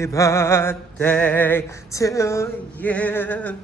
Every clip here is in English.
Happy birthday to you.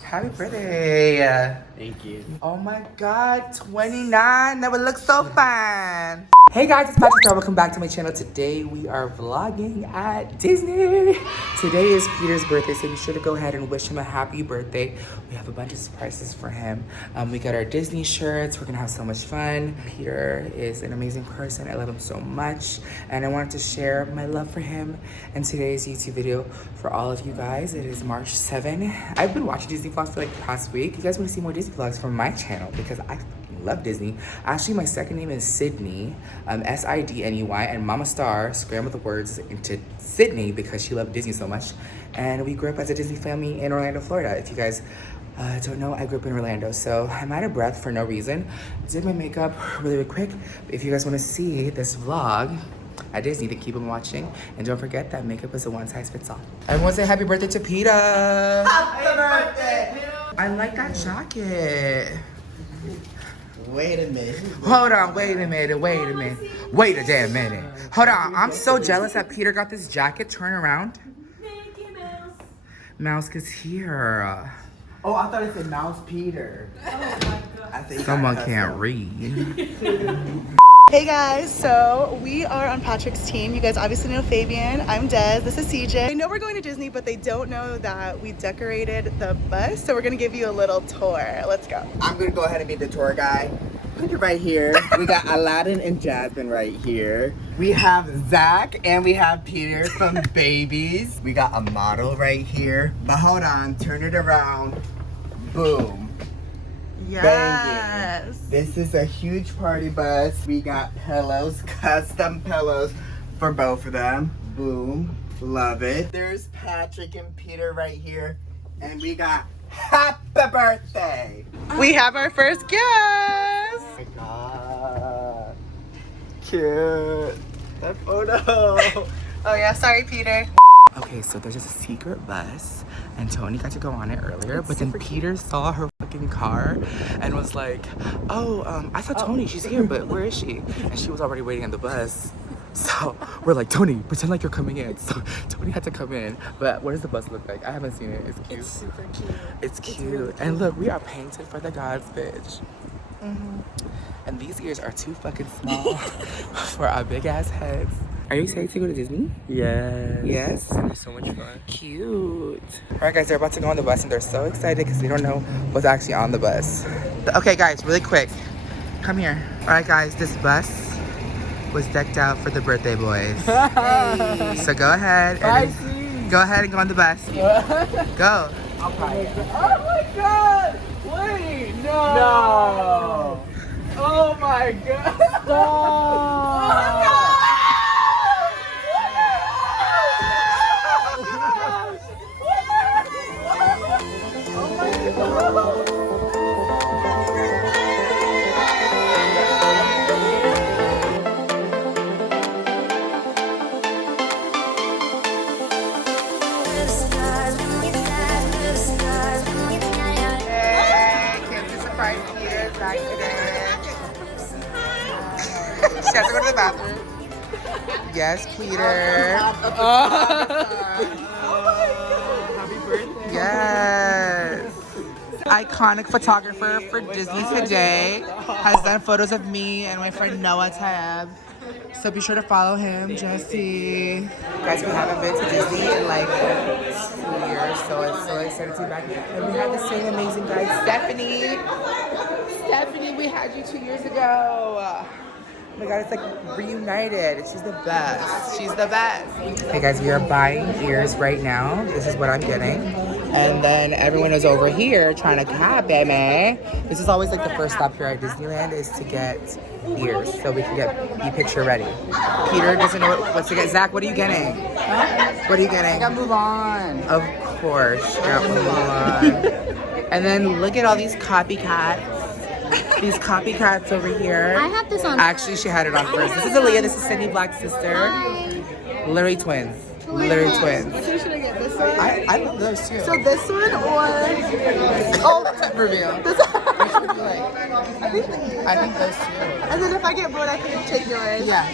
Happy birthday. Thank you. Oh my God, 29. That would look so fun. Hey guys, it's PatrickStarrr. Welcome back to my channel. Today we are vlogging at Disney. Today is Peter's birthday, so be sure to go ahead and wish him a happy birthday. We have a bunch of surprises for him. We got our Disney shirts. We're gonna have so much fun. Peter is an amazing person. I love him so much, and I wanted to share my love for him in today's YouTube video for all of you guys. It is March 7. I've been watching Disney vlogs for like the past week. You guys want to see more Disney vlogs from my channel because I love Disney. Actually, my second name is Sydney, S-I-D-N-E-Y, and Mama Star scrambled the words into Sydney because she loved Disney so much. And we grew up as a Disney family in Orlando, Florida. If you guys don't know, I grew up in Orlando, so I'm out of breath for no reason. Did my makeup really quick. If you guys want to see this vlog at Disney, then keep on watching. And don't forget that makeup is a one-size-fits-all. Everyone say happy birthday to Peter. Happy birthday! I like that jacket. Wait a minute. Hold on, wait a minute. Wait a damn minute. Hold on, I'm so jealous that Peter got this jacket. Turn around. Mouse is here. Oh, I thought it said Mouse Peter. Oh my God. I think Someone can't read. Hey guys, so we are on Patrick's team. You guys obviously know Fabian. I'm Des. This is CJ. I know we're going to Disney, but they don't know that we decorated the bus, so we're gonna give you a little tour. Let's go. I'm gonna go ahead and be the tour guy. Look at right here. We got Aladdin and Jasmine right here. We have Zach and we have Peter from Babies. We got a model right here. But hold on, turn it around. Boom. Yes. Banging. This is a huge party bus. We got pillows, custom pillows for both of them. Boom. Love it. There's Patrick and Peter right here. And we got happy birthday. We have our first guest. Oh my God. Cute. That photo. Oh yeah, sorry Peter. Okay, so there's just a secret bus, and Tony got to go on it earlier, but then Peter saw her fucking car and was like, oh, I saw Tony, she's here, but where is she? And she was already waiting on the bus. So we're like, Tony, pretend like you're coming in. So Tony had to come in, but what does the bus look like? I haven't seen it. It's cute. It's super cute. It's cute. And look, we are painted for the God's bitch. Mm-hmm. And these ears are too fucking small for our big ass heads. Are you excited to go to Disney? Yes. Yes? It's gonna be so much fun. Cute. All right, guys, they're about to go on the bus, and they're so excited because they don't know what's actually on the bus. Okay, guys, really quick. Come here. All right, guys, this bus was decked out for the birthday boys. Hey. So go ahead and go on the bus. Go. I'll try it. Oh my God! Wait, no! No! Oh my God! Stop! She has to go to the bathroom. Yes, Peter. Happy birthday. Yes. Iconic photographer for Disney today has done photos of me and my friend Noah Tab. So be sure to follow him, Jesse. Guys, we haven't been to Disney in like 2 years, so it's so excited to be back. And we have the same amazing guy, Stephanie. Stephanie, we had you 2 years ago. Oh my God, it's like reunited. She's the best. She's the best. Hey guys, we are buying ears right now. This is what I'm getting. And then everyone is over here trying to copy me. This is always like the first stop here at Disneyland is to get ears so we can be picture ready. Peter doesn't know what to get. Zach, what are you getting? Huh? What are you getting? I got Move On. Of course. Got Mulan. And then look at all these copycats. These copycats over here. I have this on. Actually, she had it on first. This is Aaliyah. This is Sydney Black's sister. Literally twins. Literally twins. Which one should I get? This one? I love those too. So this one or reveal. this Which would you like? I think those two. And then if I get bored, I can take yours. Yeah.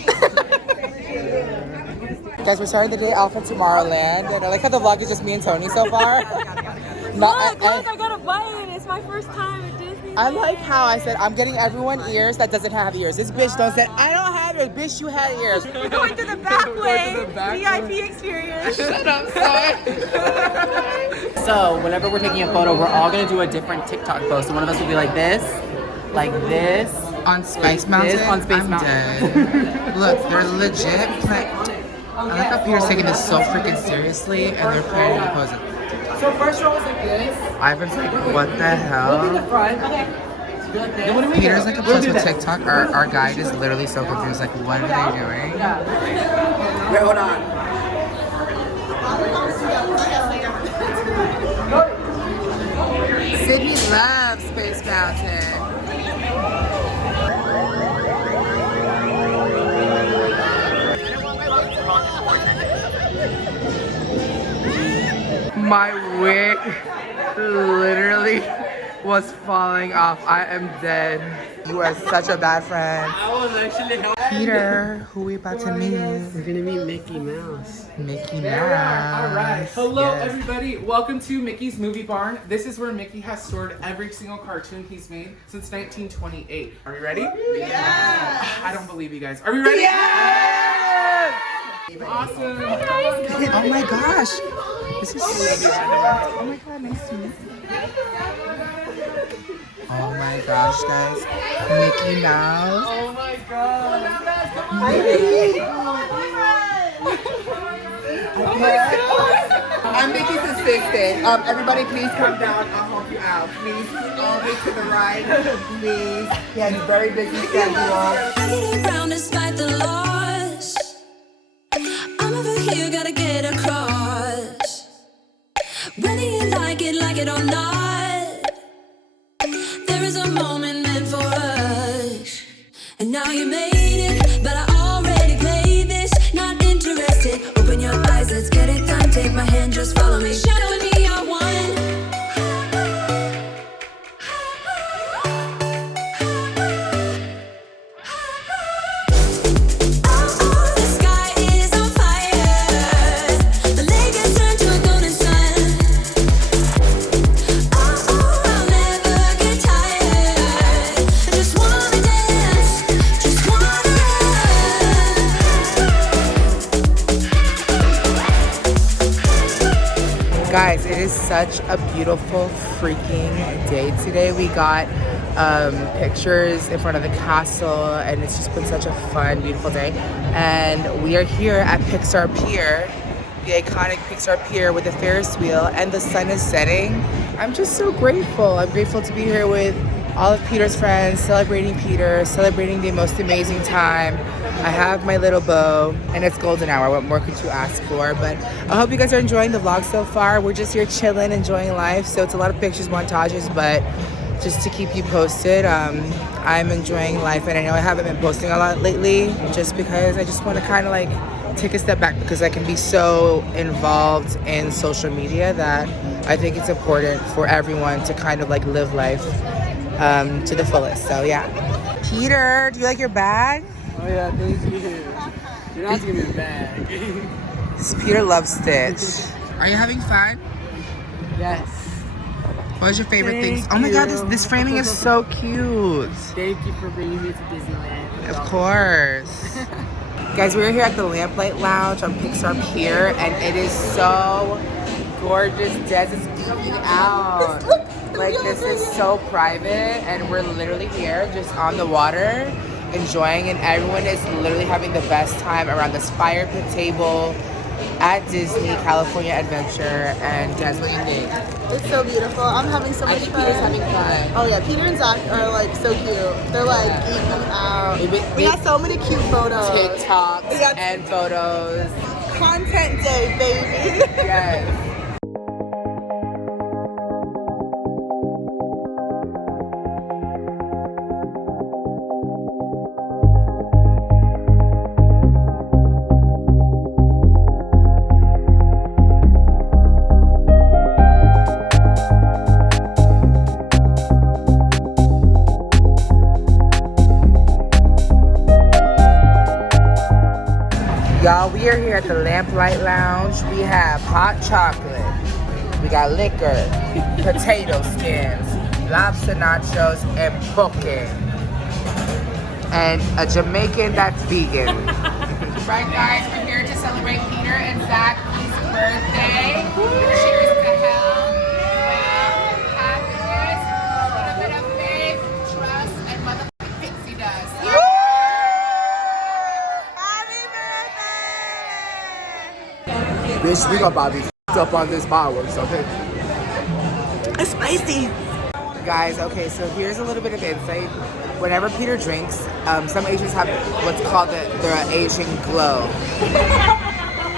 Guys, we're starting the day off at Tomorrowland, and I like how the vlog is just me and Tony so far. Look, I got a button. It's my first time at Disney. I like how I said I'm getting everyone ears that doesn't have ears. This bitch don't say I don't have ears. Bitch, you had ears. We're going to the back way. VIP experience. Shut up, sorry. So, whenever we're taking a photo, we're all gonna do a different TikTok post. So one of us will be like this, On Space Mountain. This on Space I'm Mountain. dead. Look, they're legit. I like how Peter's taking this so freaking seriously, and they're planning to pose it. So first row is like this. Ivan's like, what the hell? Look at the front. Okay. Then what do we Peter's do? like obsessed with TikTok. Our guide is literally so confused. Like, what are they doing? Wait, hold on. Sydney loves Space Mountain. My wig literally was falling off. I am dead. You are such a bad friend. I was actually Peter, who we about to meet? We're gonna meet Mickey Mouse. Mickey Mouse. Alright, hello Yes. everybody, welcome to Mickey's Movie Barn. This is where Mickey has stored every single cartoon he's made since 1928. Are we ready? Yeah! I don't believe you guys. Are we ready? Yes! Awesome! Oh my gosh. This is so oh my god, nice to meet you. Oh my gosh, guys. Mickey Mouse. Oh my god! I'm Mickey's assistant. Everybody please come down. I'll help you out. Please, all the way to the right. Please. He has a very busy schedule. Getting around despite the loss. I'm over here, gotta get across. Whether you like it or not, there is a moment meant for us. And now you made it, but I already played this. Not interested, open your eyes, let's get it done. Take my hand, just follow me. Shadow and me are one. Guys, it is such a beautiful freaking day today. We got pictures in front of the castle, and it's just been such a fun, beautiful day. And we are here at Pixar Pier, the iconic Pixar Pier with the Ferris wheel, and the sun is setting. I'm just so grateful. I'm grateful to be here with all of Peter's friends, celebrating Peter, celebrating the most amazing time. I have my little bow, and it's golden hour. What more could you ask for? But I hope you guys are enjoying the vlog so far. We're just here chilling, enjoying life. So it's a lot of pictures, montages, but just to keep you posted, I'm enjoying life. And I know I haven't been posting a lot lately, just because I just want to kind of like take a step back, because I can be so involved in social media that I think it's important for everyone to kind of like live life to the fullest. So yeah. Peter, do you like your bag? Oh yeah, thank you. You're not gonna be bad. Peter loves Stitch. Are you having fun? Yes. What was your favorite things? Thank Oh my god, you. this framing is so cute. Thank you for bringing me to Disneyland. Of course. Guys, we're here at the Lamplight Lounge on Pixar Pier, and it is so gorgeous. Des is geeking out. Like, this is so private, and we're literally here just on the water, enjoying, and everyone is literally having the best time around this fire pit table at Disney California Adventure. And Des, what do you think? It's so beautiful. I'm having so I much think fun. Peter's having fun. Oh yeah, Peter and Zach are like so cute. They're like geeking out. We got so many cute photos. TikToks We got and photos. content day, baby. Yes. Y'all, we We are here at the Lamplight Lounge. We have hot chocolate. We got liquor, potato skins, lobster nachos, and poke. And a Jamaican that's vegan. Right, guys, we're here to celebrate Peter and Zach's birthday. Cheers to health, wealth, happiness, a little bit of faith, trust, and motherfucking pixie dust. Happy birthday! Bitch, we gonna buy these up on this fireworks, okay? It's spicy. Guys, okay, so here's a little bit of insight. Whenever Peter drinks, some Asians have what's called the Asian glow.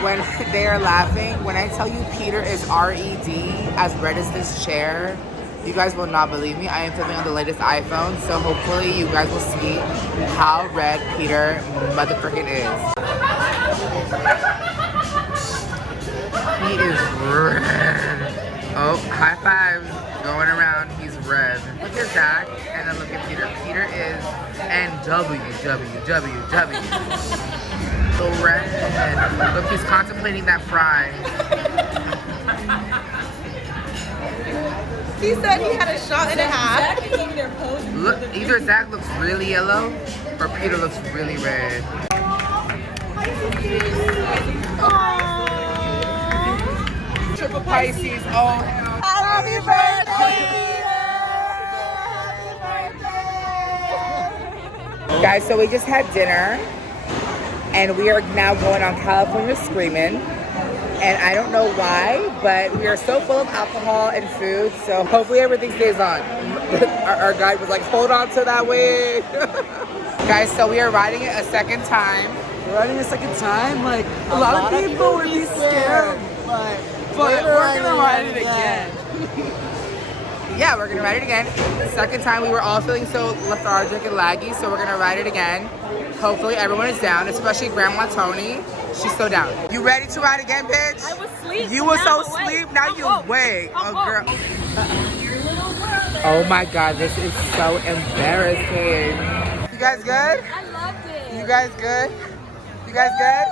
When they are laughing, when I tell you Peter is RED, as red as this chair, you guys will not believe me. I am filming on the latest iPhone, so hopefully you guys will see how red Peter motherfucking is. He is red. Oh, high fives going around. He's red. Look at Zach, and then look at Peter. Peter is NWWWW. So red. Look, he's contemplating that fry. He said he had a shot and a half. Look, either Zach looks really yellow, or Peter looks really red. Triple Pisces, oh hell. Happy birthday, Peter! Guys, so we just had dinner, and we are now going on California Screamin'. And I don't know why, but we are so full of alcohol and food, so hopefully everything stays on. Our guide was like, hold on to that wig. Guys, so we are riding it a second time. We're riding a second time? Like, a lot of people would be scared. But we're gonna ride it again. Yeah, we're gonna ride it again. The second time we were all feeling so lethargic and laggy, so we're gonna ride it again. Hopefully everyone is down, especially Grandma Tony. She's so down. You ready to ride again, bitch? I was asleep. You were so Now asleep, now you awake. Oh, girl. Your little brother. Oh my God, this is so embarrassing. You guys good? I loved it. You guys good? You guys good?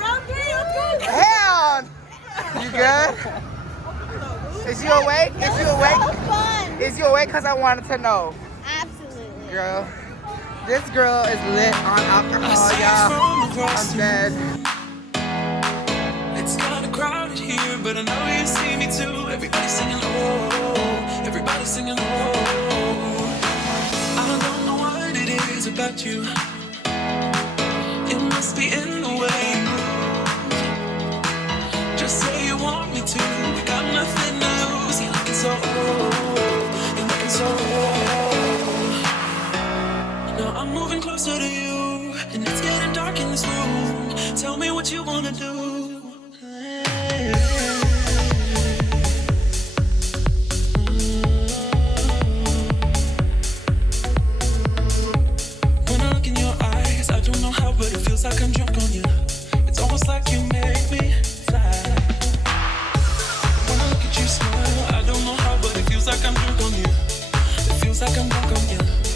Round 3, let's go. Hell! You good? Is you awake? Is you awake? Is you awake? Because I wanted to know. Absolutely. Girl, this girl is lit on alcohol, y'all. I'm dead. It's kind of crowded here, but I know you see me too. Everybody singing oh, everybody singing oh. I don't know what it is about you. It must be in the way. Just say you want me to. We got nothing to lose. You're looking so you're looking so Now I'm moving closer to you, and it's getting dark in this room. Tell me what you wanna do. When I look in your eyes, I don't know how, but it feels like I'm drunk on you. It's almost like you make me fly. When I look at you smile, I don't know how, but it feels like I'm drunk on you. It feels like I'm drunk on you.